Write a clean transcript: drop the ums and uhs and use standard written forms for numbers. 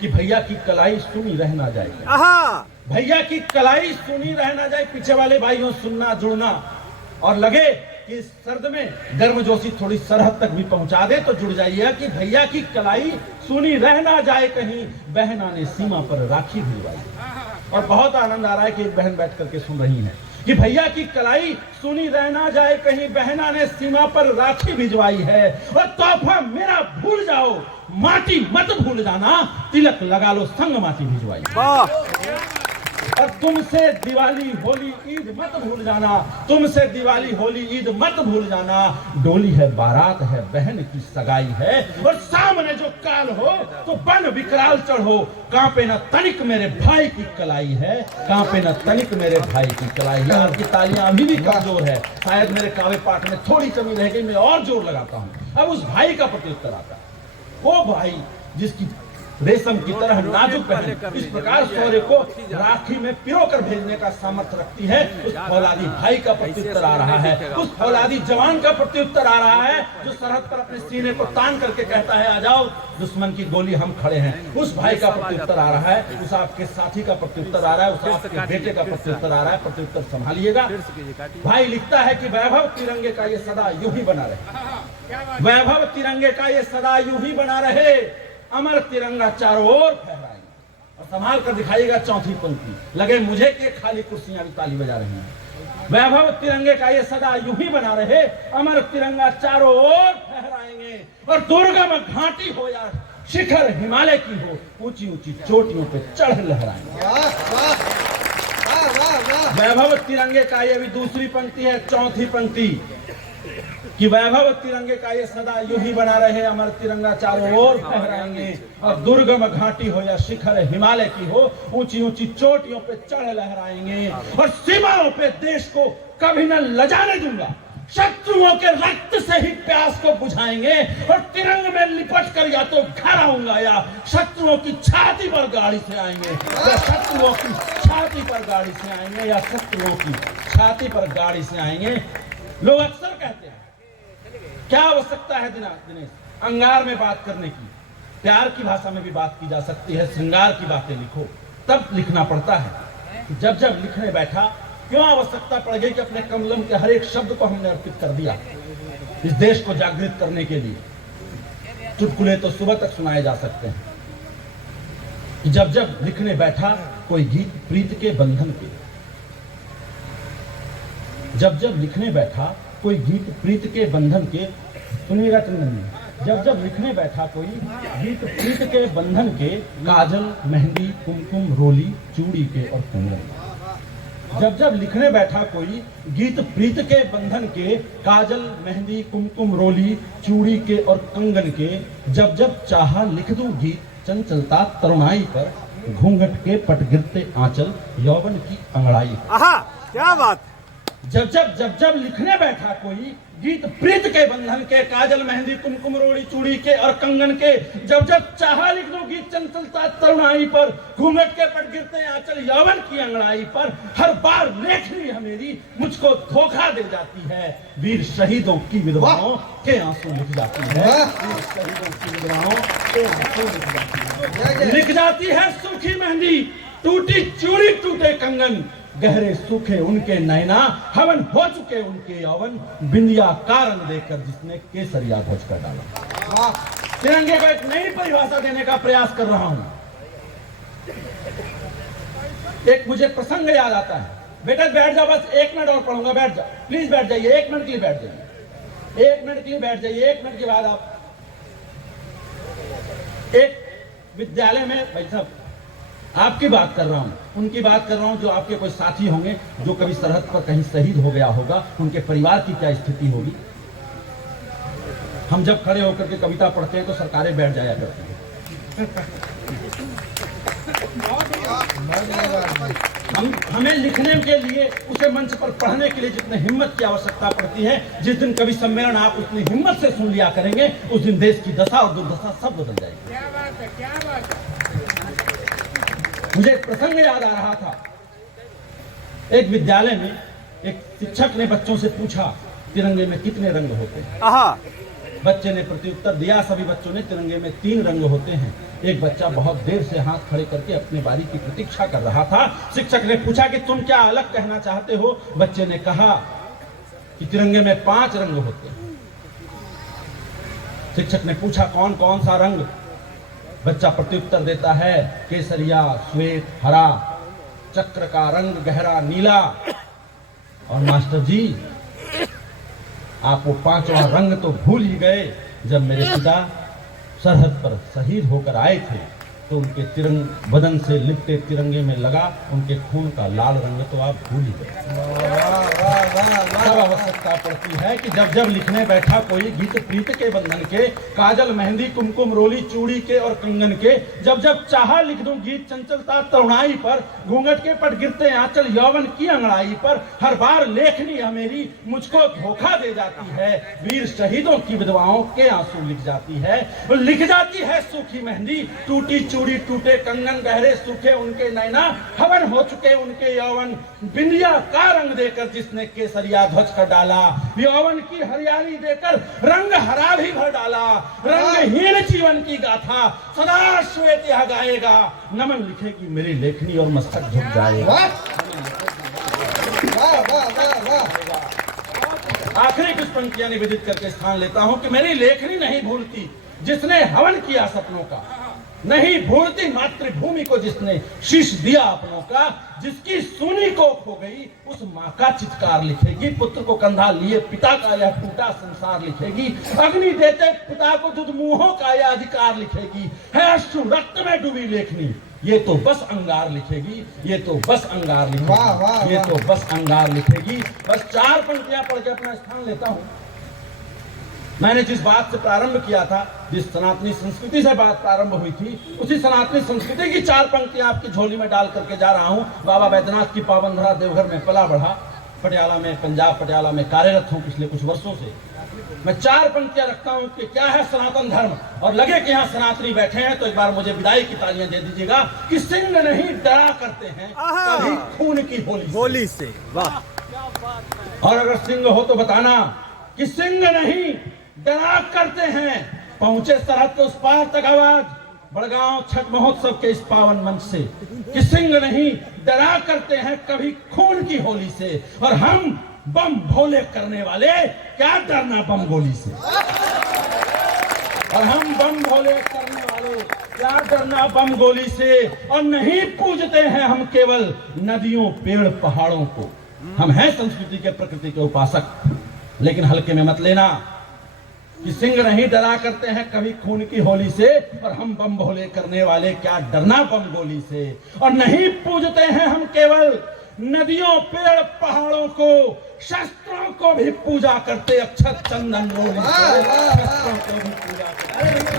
कि भैया की कलाई सुनी रह ना जाए, भैया की कलाई सुनी रह ना जाए। पीछे वाले भाइयों सुनना जुड़ना, और लगे कि सर्द में गर्मजोशी थोड़ी सरहद तक भी पहुंचा दे तो जुड़ जाइए कि भैया की कलाई सुनी रह ना जाए कहीं, बहना ने सीमा पर राखी भिजवाई। और बहुत आनंद आ रहा है कि एक बहन बैठ करके सुन रही है कि भैया की कलाई सुनी रह ना जाए कहीं, बहना ने सीमा पर राखी भिजवाई है। और तोहफा मेरा भूल जाओ, माटी मत भूल जाना, तिलक लगा लो संग माटी भिजवाई। और तुमसे दिवाली होली ईद मत भूल जाना, तुमसे दिवाली होली ईद मत भूल जाना। डोली है बारात है बहन की सगाई है, और सामने जो काल हो तो बन विकराल चढ़ो। कांपे न तनिक मेरे भाई की कलाई है, कांपे न तनिक मेरे भाई की कलाई है। आपकी तालियां अभी भी कमजोर है, शायद मेरे काव्य पाठ में थोड़ी कमी रह गई, मैं और जोर लगाता हूँ। अब उस भाई का प्रत्युत्तर आता है, वो भाई जिसकी रेशम की तरह नाजुक बहन इस प्रकार शौर्य को राखी में पिरो कर भेजने का सामर्थ्य रखती है, उस फौलादी भाई का प्रत्युत्तर आ रहा है, उस फौलादी जवान का प्रत्युत्तर आ रहा है जो सरहद पर अपने सीने को तान करके कहता है आ जाओ दुश्मन की गोली हम खड़े हैं। उस भाई का प्रत्युत्तर आ रहा है, उस आपके साथी का प्रत्युत्तर आ रहा है, उस आपके बेटे का प्रत्युत्तर आ रहा है। प्रत्युत्तर संभालिएगा। भाई लिखता है कि वैभव तिरंगे का ये सदा यूं ही बना रहे, वैभव तिरंगे का ये सदा यूं ही बना रहे, अमर तिरंगा चारों ओर फहराएंगे। और संभाल कर दिखाइएगा चौथी पंक्ति, लगे मुझे कि खाली कुर्सियां भी ताली बजा रही हैं। वैभव तिरंगे का ये सदा यूं ही बना रहे, अमर तिरंगा चारों ओर फहराएंगे। और दुर्गम घाटी हो या शिखर हिमालय की हो, ऊंची ऊंची चोटियों पे चढ़ लहराएंगे। वैभव तिरंगे का ये भी दूसरी पंक्ति है, चौथी पंक्ति कि वैभव तिरंगे का ये सदा यूं ही बना रहे, अमर तिरंगा चारों ओर फहराएंगे। और दुर्गम घाटी हो या शिखर हिमालय की हो, ऊंची ऊंची चोटियों पे चढ़ लहराएंगे। और सीमाओं पे देश को कभी न लजाने दूंगा, शत्रुओं के रक्त से ही प्यास को बुझाएंगे। और तिरंग में लिपट कर या तो घर आऊंगा या शत्रुओं की छाती पर गाड़ी से आएंगे, या शत्रुओं की छाती पर गाड़ी से आएंगे, या शत्रुओं की छाती पर गाड़ी से आएंगे। लोग अक्सर कहते हैं क्या आवश्यकता है दिनेश अंगार में बात करने की, प्यार की भाषा में भी बात की जा सकती है, श्रृंगार की बातें लिखो, तब लिखना पड़ता है। जब जब लिखने बैठा क्यों आवश्यकता पड़ गई कि अपने कलम के हर एक शब्द को हमने अर्पित कर दिया इस देश को जागृत करने के लिए। चुटकुले तो सुबह तक सुनाए जा सकते हैं कि जब जब लिखने बैठा कोई गीत प्रीत के बंधन के, जब जब लिखने बैठा कोई गीत प्रीत के बंधन के, सुनिएगा चंदन जी, जब जब लिखने बैठा कोई गीत प्रीत के बंधन के, काजल मेहंदी कुमकुम रोली चूड़ी के और कंगन। जब जब लिखने बैठा कोई गीत प्रीत के बंधन के, काजल मेहंदी कुमकुम रोली चूड़ी के और कंगन के, जब जब चाहा लिख दूं गीत चंचलता तरुणाई पर, घूंघट के पट गिरते आंचल यौवन की अंगड़ाई। आहा क्या बात। जब जब लिखने बैठा कोई गीत प्रीत के बंधन के, काजल मेहंदी कुमकुम रोड़ी चूड़ी के और कंगन के, जब जब चाहा लिख दो गीत चंचलता तरुणाई पर, घूंघट के पट गिरते आंचल यौवन की अंगड़ाई पर। हर बार लेखनी है मेरी मुझको धोखा दे जाती है, वीर शहीदों की विधवाओं के आंसू लिख जाती है, वीर शहीदों की विधवाओं के आंसू लिख जाती है। लिख जाती है सूखी मेहंदी टूटी चूड़ी टूटे कंगन, गहरे सूखे उनके नैना हवन हो चुके उनके यौवन, बिंदिया कारण देकर जिसने केसरिया घोच कर डाला। तिरंगे को एक नई परिभाषा देने का प्रयास कर रहा हूं। एक मुझे प्रसंग याद आता है, बेटा बैठ जाओ, बस 1 मिनट और पढ़ूंगा, बैठ जाओ प्लीज, बैठ जाइए 1 मिनट के लिए बैठ जाइए, 1 मिनट के लिए बैठ जाइए। 1 मिनट के बाद आप एक विद्यालय में, भाई साहब आपकी बात कर रहा हूं, उनकी बात कर रहा हूं जो आपके कोई साथी होंगे जो कभी सरहद पर कहीं शहीद हो गया होगा, उनके परिवार की क्या स्थिति होगी। हम जब खड़े होकर के कविता पढ़ते हैं तो सरकारें बैठ जाया करती हैं। हमें लिखने के लिए, उसे मंच पर पढ़ने के लिए जितने हिम्मत की आवश्यकता पड़ती है, जिस दिन कवि सम्मेलन आप उतनी हिम्मत से सुन लिया करेंगे, उस दिन देश की दशा और दुर्दशा सब बदल जाएगी। क्या बात है, क्या बात है। मुझे एक प्रसंग याद आ रहा था। एक विद्यालय में एक शिक्षक ने बच्चों से पूछा तिरंगे में कितने रंग होते हैं। बच्चे ने प्रत्युत्तर दिया, सभी बच्चों ने, तिरंगे में 3 रंग होते हैं। एक बच्चा बहुत देर से हाथ खड़े करके अपने बारी की प्रतीक्षा कर रहा था। शिक्षक ने पूछा कि तुम क्या अलग कहना चाहते हो? बच्चे ने कहा कि तिरंगे में 5 रंग होते हैं। शिक्षक ने पूछा कौन कौन सा रंग? बच्चा प्रत्युत्तर देता है केसरिया, श्वेत, हरा, चक्र का रंग गहरा नीला। और मास्टर जी, आप वो 5वां रंग तो भूल ही गए। जब मेरे पिता सरहद पर शहीद होकर आए थे तो उनके तिरंग बदन से लिपटे तिरंगे में लगा उनके खून का लाल रंग तो आप भूल ही गए। तब आवश्यकता पड़ती है कि जब जब लिखने बैठा कोई गीत प्रीत के बंधन के, काजल, मेहंदी, कुमकुम, रोली, चूड़ी के और कंगन के, जब जब चाहा लिख दूं गीत चंचलता तरुणाई पर, घूंघट के पट गिरते आंचल यौवन की अंगड़ाई पर। हर बार लेखनी मेरी मुझको धोखा दे जाती है, वीर शहीदों की विधवाओं के आंसू लिख जाती है। लिख जाती है सूखी मेहंदी, टूटी चूड़ी, टूटे कंगन, गहरे सूखे उनके नैना, हवन हो चुके उनके यौवन, बिंदिया का रंग देकर जिसने केसरिया ध्वज कर डाला, यौवन की हरियाली देकर रंग हरा भी भर डाला। रंगहीन जीवन की गाथा सदा श्वेत यह गाएगा, नमन लिखेगी मेरी लेखनी और मस्तक झुक जाएगा। आखिरी कुछ पंक्तियां निवेदित करके स्थान लेता हूं कि मेरी लेखनी नहीं भूलती जिसने हवन किया सपनों का, नहीं भूलती मातृभूमि को जिसने शीश दिया अपनों का। जिसकी सूनी को खो गई उस माँ का चित्कार लिखेगी, पुत्र को कंधा लिए पिता का यह टूटा संसार लिखेगी। अग्नि देते पिता को दूध मुंहों का यह अधिकार लिखेगी। है अश्रु रक्त में डूबी लेखनी, ये तो बस अंगार लिखेगी, ये तो बस अंगार लिखेगी, ये तो बस अंगार लिखेगी। बस 4 पंक्तियां पढ़ के अपना स्थान लेता हूं। मैंने जिस बात से प्रारंभ किया था, जिस सनातनी संस्कृति से बात प्रारंभ हुई थी, उसी सनातनी संस्कृति की 4 पंक्तियां आपकी झोली में डाल करके जा रहा हूं। बाबा बैद्यनाथ की पावन धरा देवघर में पला बढ़ा, पटियाला में, पंजाब पटियाला में कार्यरत हूं पिछले कुछ वर्षों से। मैं 4 पंक्तियां रखता हूं कि क्या है सनातन धर्म, और लगे कि यहाँ सनातनी बैठे हैं तो एक बार मुझे विदाई की तालियां दे दीजिएगा कि सिंह नहीं डरा करते हैं कभी खून की होली से। वाह! और अगर सिंह हो तो बताना कि सिंह नहीं डरा करते हैं। पहुंचे सरहद के उस पार तक आवाज बड़गांव छठ महोत्सव के इस पावन मंच से कि सिंह नहीं डरा करते हैं कभी खून की होली से, और हम बम भोले करने वाले क्या डरना बम गोली से। और हम बम भोले करने वाले क्या डरना बम गोली से। और नहीं पूजते हैं हम केवल नदियों, पेड़, पहाड़ों को। हम हैं संस्कृति के, प्रकृति के उपासक, लेकिन हल्के में मत लेना कि सिंह नहीं डरा करते हैं कभी खून की होली से, और हम बम भोले करने वाले क्या डरना बम गोली से। और नहीं पूजते हैं हम केवल नदियों, पेड़, पहाड़ों को, शस्त्रों को भी पूजा करते, अक्षत चंदन रोली से शस्त्रों को भी पूजा करते।